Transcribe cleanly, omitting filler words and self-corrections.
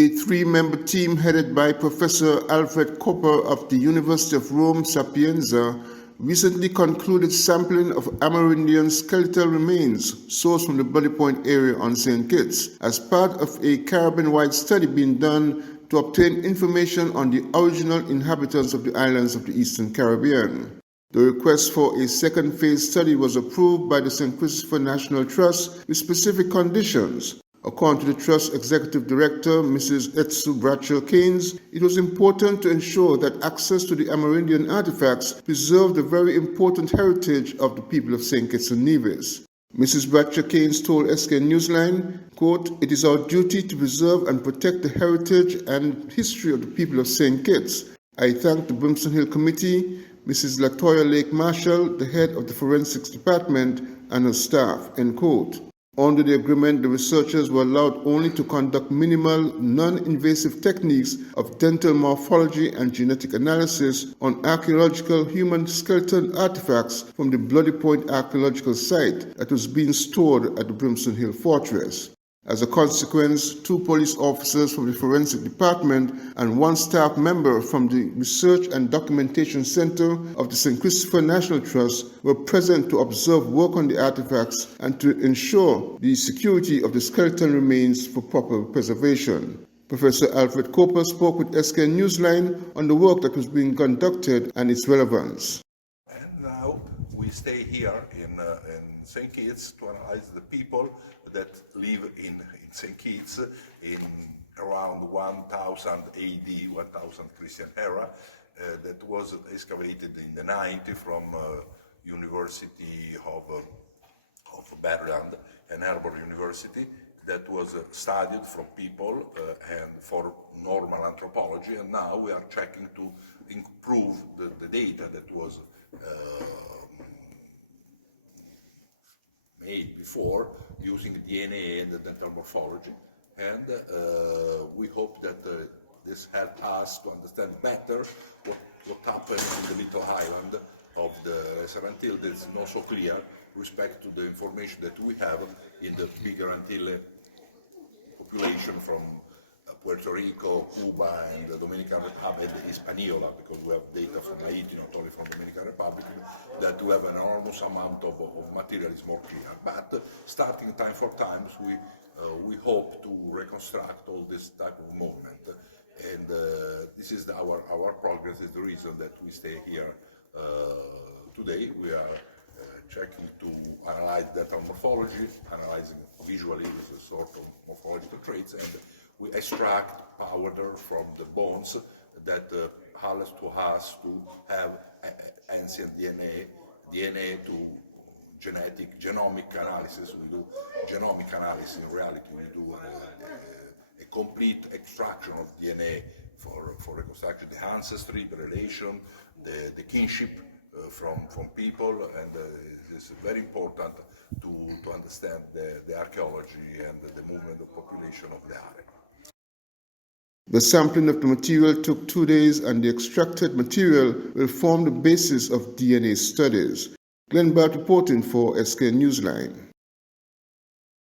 A three-member team headed by Professor Alfred Coppa of the University of Rome, Sapienza, recently concluded sampling of Amerindian skeletal remains sourced from the Bloody Point area on St. Kitts as part of a Caribbean-wide study being done to obtain information on the original inhabitants of the islands of the Eastern Caribbean. The request for a second phase study was approved by the St. Christopher National Trust with specific conditions. According to the Trust Executive Director, Mrs. Etsu Bradshaw-Keynes, it was important to ensure that access to the Amerindian artifacts preserved the very important heritage of the people of St. Kitts and Nevis. Mrs. Bradshaw-Keynes told SK Newsline, quote, "It is our duty to preserve and protect the heritage and history of the people of St. Kitts. I thank the Brimstone Hill Committee, Mrs. Latoya Lake Marshall, the head of the Forensics Department, and her staff," end quote. Under the agreement, the researchers were allowed only to conduct minimal, non-invasive techniques of dental morphology and genetic analysis on archaeological human skeleton artifacts from the Bloody Point archaeological site that was being stored at the Brimstone Hill Fortress. As a consequence, 2 police officers from the Forensic Department and 1 staff member from the Research and Documentation Center of the St. Christopher National Trust were present to observe work on the artifacts and to ensure the security of the skeleton remains for proper preservation. Professor Alfred Coppa spoke with SK Newsline on the work that was being conducted and its relevance. And now we stay here in St. Kitts to analyze the people that live in St. Kitts in around 1000 AD, 1000 Christian era, that was excavated in the 90s from University of Maryland and Harvard University, that was studied from people and for normal anthropology, and now we are checking to improve the data that was made before using DNA and dental morphology, and we hope that this helps us to understand better what happened in the little island of the Lesser Antilles that is not so clear respect to the information that we have in the bigger Antille population from Puerto Rico, Cuba, and the Dominican Republic, and Hispaniola, because we have data from Haiti, not only from the Dominican Republic, that we have an enormous amount of material is more clear. But starting time for time, we hope to reconstruct all this type of movement. And this is our progress, is the reason that we stay here today. We are checking to analyze data morphology, analyzing visually the sort of morphological traits, and we extract powder from the bones that allows to us to have ancient DNA to genomic analysis. We do genomic analysis in reality. We do a complete extraction of DNA for reconstruction, the ancestry, the relation, the kinship from people, and it's very important to understand the archaeology and the movement of population of the area. The sampling of the material took 2 days, and the extracted material will form the basis of DNA studies. Glenn Bart reporting for SK Newsline.